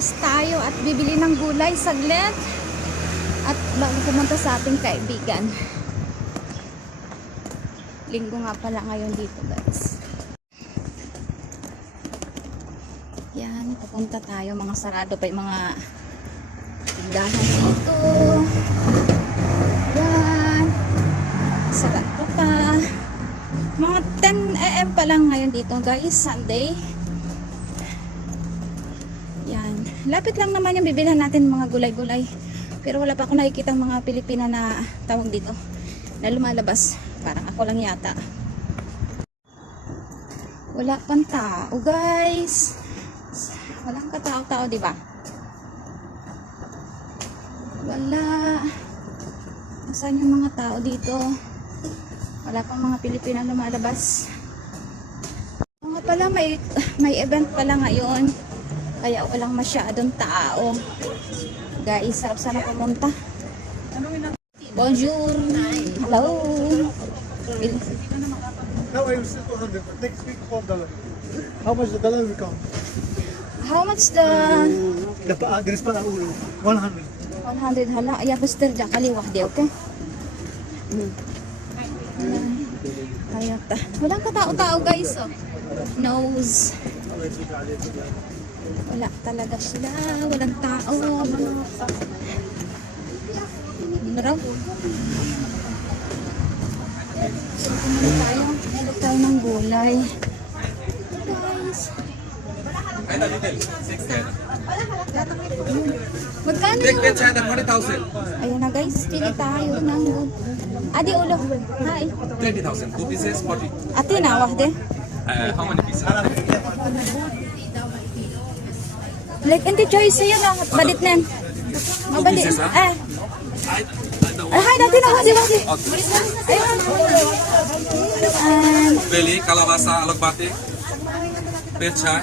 Lalabas tayo at bibili ng gulay saglit. At bago pumunta sa ating kaibigan. Linggo nga pala ngayon dito, guys. Yan, pupunta tayo. Mga sarado pa yung mga tindahan dito. Yan. Sarado pa. Mga 10 AM pa lang ngayon dito, guys. Sunday. Yan. Lapit lang naman yung bibilhan natin mga gulay-gulay. Pero wala pa ako nakikita mga Pilipina na tawag dito. Na lumalabas. Parang ako lang yata. Wala pang tao, guys. Walang katao-tao, di ba? Wala. Nasaan yung mga tao dito? Wala pang mga Pilipina lumalabas. Mga pala, may event pala ngayon. Kaya walang masyadong tao. Guys, sarap sana pumunta. Bonjour. Hello. Now I will still 200, but next week $4. How much the dollar will come? How much the... There's pa ulo. 100. 100 hala. Ay, buster dyan. Kaliwak di, okay? Kaya ta. Walang katao-tao, guys. Oh. Nose. Wala talaga sila. Walang tao. Ano raw? Ano tayo ng gulay. Guys. Magkano yung... Ayan na guys, pili tayo ng... Adi ulo. Hi. 20,000. 2 pieces, 40. Ati nawah de. How many pieces? Like, hindi choice sa'yo na. Balit na yan. Mabalit. pieces, ha? Eh. Ay, dati nawah di ba? Ayun. Beli, kalabasa, alagbati, pechay.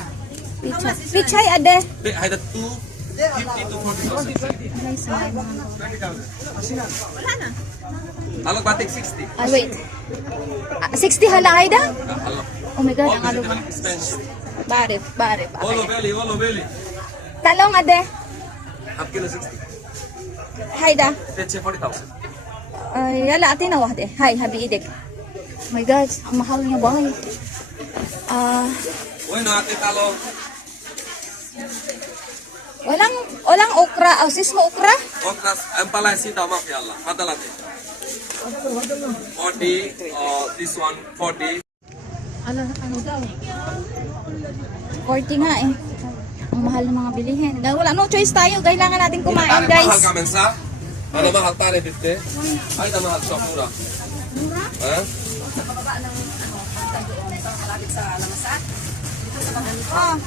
Pichay ade. Hay the 250 to 40,000. Alagbati 60. Ah, wait. 60 hala ay da? Oh my God, ang All alo ba? vegetable expensive. Barif. Olo belly. Talong ade. Half kilo 60. Hay da. Pechay 40,000. Ay, yala ati nawah de. Hay, habi idik. Oh my God, ang mahal niya ba? Bueno, ate talong. Walang okra. Oh, sis mo okra? Otras, empalay sita maaf ya Allah. Padalate. 40, this one 40. Ano daw? 40 nga eh. Ang mahal ng mga bilihin. Wala, no choice tayo. Kailangan natin kumain, Mahal guys. ka mensa? Ano mahal tare dito? Ay, na mahal siya mura. Mura? Ha? Oh,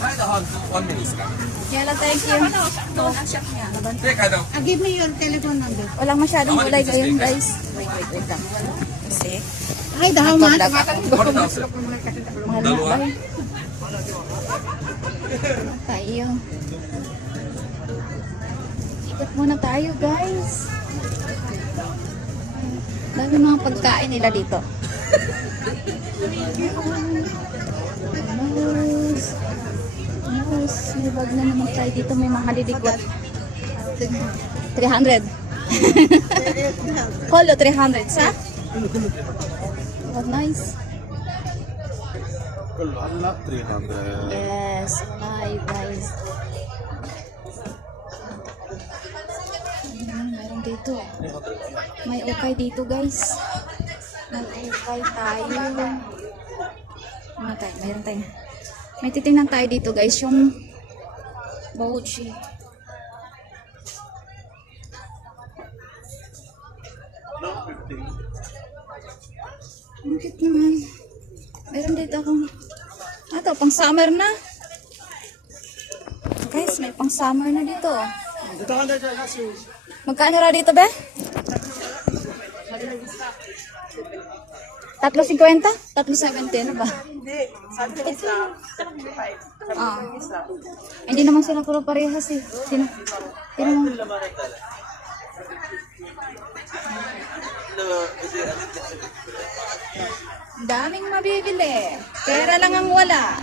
Ay, dahon. 1 minute ka. yala, thank you. Teka daw. Give me your telephone number. Walang masyadong gulay ngayon, guys. Wait lang. Kasi, Hi, how much? 40,000. mahal na Dalawa. ba? Tayo. Ikot muna tayo, guys. Dami mga pagkain nila dito. May bag na naman tayo dito. May mga halidigot. 300. Holo, 300. Sa? Oh, nice. Yes. Nice, guys. Meron dito. May ukay dito, guys. May ukay tayo. Mayroon tayo. May titingnan tayo dito, guys. Yung bochi. Ang cute naman. Meron dito akong... Ito, pang summer na. Guys, may pang summer na dito. Magkano ra dito, be? 350? 370 na ba? Hindi, sabi ko sa 75. Hindi naman sila puro parehas eh. Sino mo? Daming mabibili. Pera lang ang wala.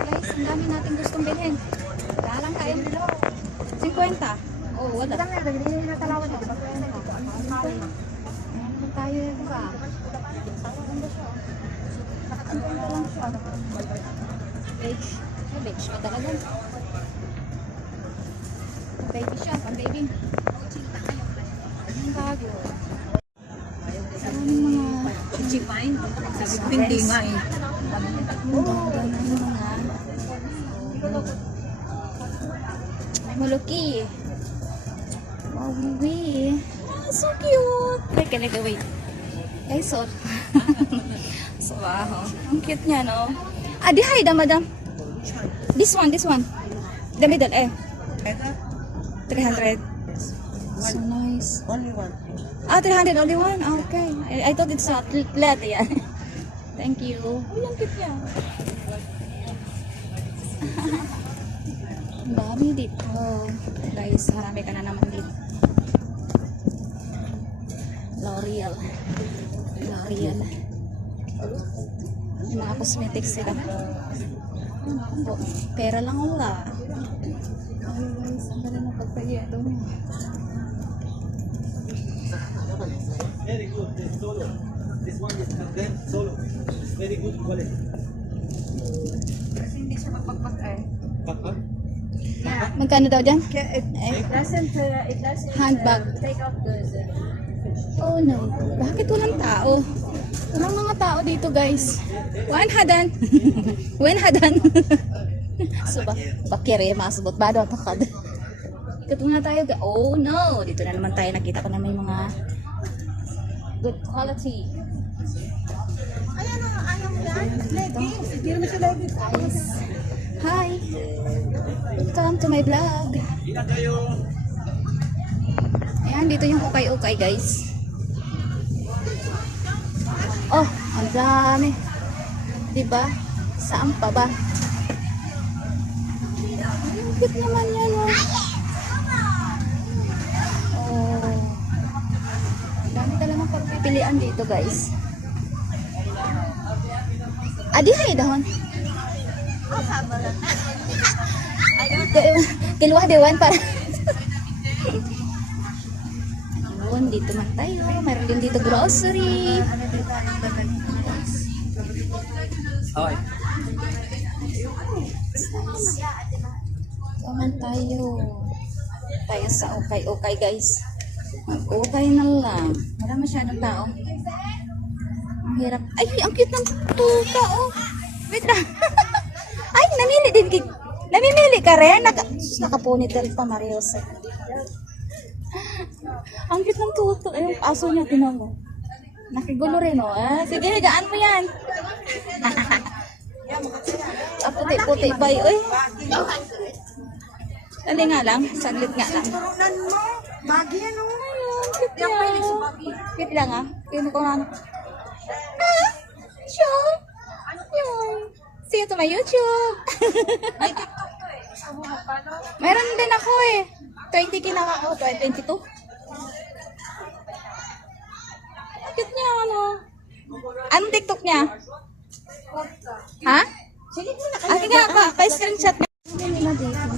Guys, ang dami natin gustong bilhin. 50. Oh, wala. Ano tayo ba? Beige. Ay, beige pa talaga. Baby siya, pang baby. Ang bago. Ano mga... Chipine. Sabi ko hindi nga eh. Ang ganda ng mga... Muluki. Wow, baby. Ah, so cute. Wait. Ay, so. So, wow. Ang cute niya, no? Ah, di hide, madam. This one. The middle, eh. 300. So nice. Only one. Ah, 300, only one? Ah, okay. I thought it's a flat, yeah. Thank you. Uy, ang cute niya. Ang dami dito. Guys, marami ka na naman dito. L'Oreal. Yung mga cosmetics sila. Oh, pera lang wala. Ay guys, ang ganda ng pagpagyedo niya. Very good. This solo. This one is then solo. Very good quality. Kasi hindi siya mapagpag eh. Pakpak. Magkano daw dyan? It doesn't Handbag. take out the Oh no. Bakit walang tao? Walang mga tao dito guys. Wan hadan. Wen hadan. So bakire masubot ba daw takad. Ikot muna tayo. Oh no. Dito na naman tayo. Nakita ko na may mga good quality. ayaw mo yan. Leggings. Hindi naman siya leggings. Guys. Hi. Welcome to my vlog. Ayan, dito yung ukay-ukay guys. Oh, ang dami. Diba? Saan pa ba? Ang cute naman yan, oh. Oh. Ang dami talagang pagpipilian dito, guys. Adi hay dahon. Kiluwah dewan para. Ayun, dito man tayo. Mayroon din dito grocery. Hi. Kaman tayo. Tayo sa ukay-ukay guys. Mag-ukay na lang. Wala masyadong tao. Ang hirap. Ay, ang cute ng tuka oh. Wait lang. Ay, namili din. Namimili ka rin. Naka-ponytail pa Mariosa. Ang cute ng tuto. Ay, yung aso niya, tinan mo. Nakigulo rin oh. Sige, higaan mo yan. Ah, puti-puti ba yun? Uy. Dali nga lang. Saglit nga lang. Turunan mo. Bagi yan oh. Cute niya. Cute lang ah. Cute ko nga. Ah, sure. Yun. See you to my YouTube. May TikTok to eh. Gusto mo magpalo? Meron din ako eh. 20 kinaka ako. 22. Cute niya ano. Anong TikTok niya? Ha? Sige mo na Ate nga pa. Pa-screenshot niya. Ano nila dito?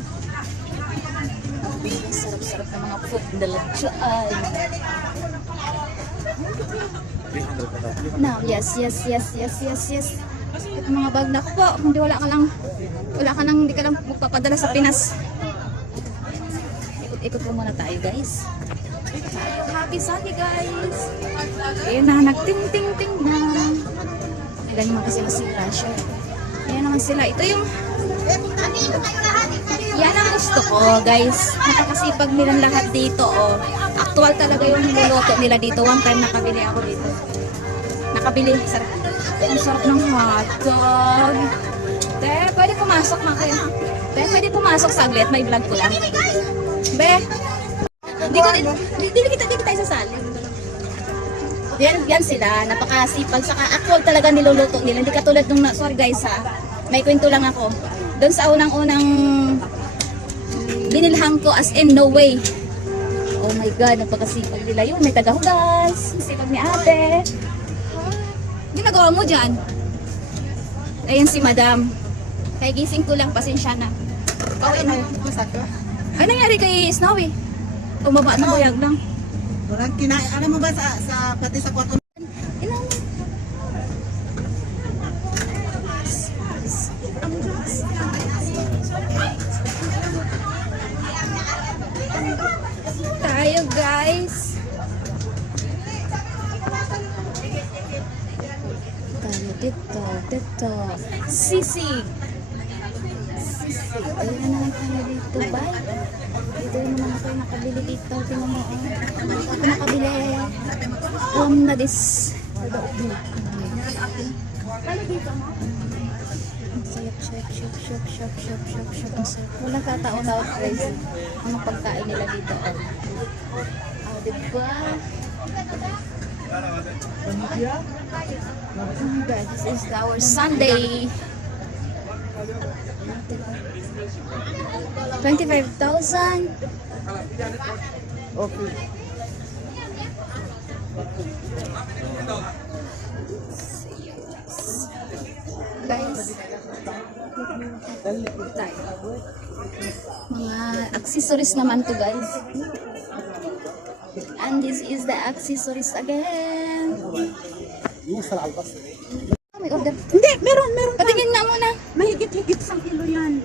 Sarap-sarap ng mga food. Dalagsyaan. No, yes. Ito mga bag na ko po. Hindi hindi ka lang magpapadala sa Pinas. Ikot po muna tayo guys. Happy Sunday guys. Ayun na, nagting-ting-ting na. Ay, ganyan naman kasi masira siya. Ayan naman sila. Ito yung yan ang gusto ko guys. Napakasipag nilang lahat dito oh. Actual talaga yung niluluto nila dito. One time nakabili ako dito. Sarap. Ang sarap ng hotdog. Te, pwede pumasok na kayo. Te, pwede pumasok saglit. May vlog ko lang. Be, Dito tayo sa sali. Yan sila, napakasipag. Saka actual talaga niluluto nila. Hindi katulad nung, sorry guys ha, may kwento lang ako. Doon sa unang-unang binilhan ko as in no way. Oh my God, napakasipag nila yun. May tagahugas, sipag ni ate. Ginagawa mo dyan? Ayan si madam. Kaya gising ko lang, pasensya na. Pauwi na. Ay, nangyari kay Snowy? Tumaba na buyag lang. Walang kinain. Alam mo ba sa pati sa kwarto? Ilang? Tayo guys. Tayo dito. Sisig. Ayun na naman tayo dito. Bye. Dito naman ako yung nakabili dito. Tingnan mo. Ako nakabili. Na this. Ano dito mo? Ang sayap, shop. Ang sayap. Walang katao-tao guys. Ang pagkain nila dito. Diba? Oh God, this is our Sunday. 25,000. Okay. Guys, mga accessories naman to guys. And this is the accessories again. May order. Hindi, meron. Patingin nga muna. Mahigit-higit 1 kilo yan.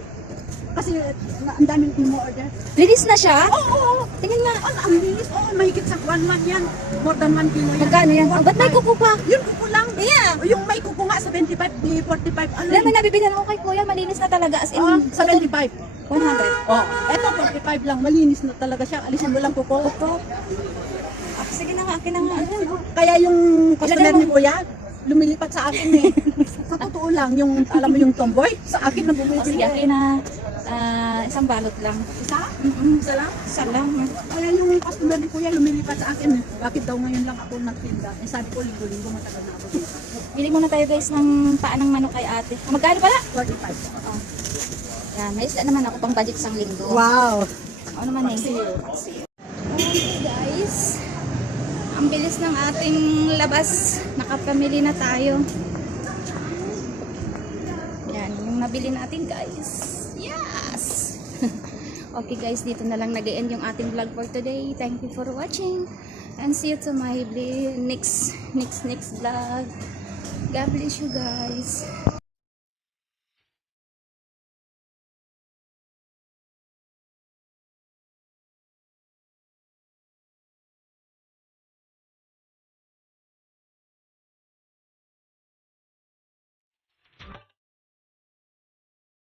Kasi ang daming mo order. Release na siya? Oo. Tingin nga. Ang linis. Oo, mahigit sa 1 man yan. More than 1 kilo yan. Magkano yan? Oh, ba't may kuko pa? Yun kuko lang. Yeah. Yung may kuko nga, 75, di 45. Ano Alam mo, nabibilan ako kay kuya. Malinis na talaga. As in, Oo, 75. 100. Oh, eto 45 lang. Malinis na talaga siya. Alisin mo lang kuko. Ah, sige na nga, akin na nga. Kaya yung customer Ilagay mo. ni Kuya, lumilipat sa akin eh. Sa totoo lang, yung alam mo yung tomboy, sa akin na O sige, bumibili. akin na. Isang balot lang. Isa? Isa lang? Isa lang. Kaya yung customer ni Kuya lumilipat sa akin eh. Bakit daw ngayon lang ako nagtinda? Eh sabi ko, linggo-linggo matagal na ako dito. Bili muna tayo guys ng paa ng manok kay ate. Magkano pala? 45. Oh. Yan, may isda naman ako pang budget sang linggo. Wow! Ano naman eh. Okay guys. Ang bilis ng ating labas. Nakapamili na tayo. Yan, yung nabili natin guys. Yes! Okay guys, dito na lang nag-end yung ating vlog for today. Thank you for watching. And see you to my next vlog. God bless you guys.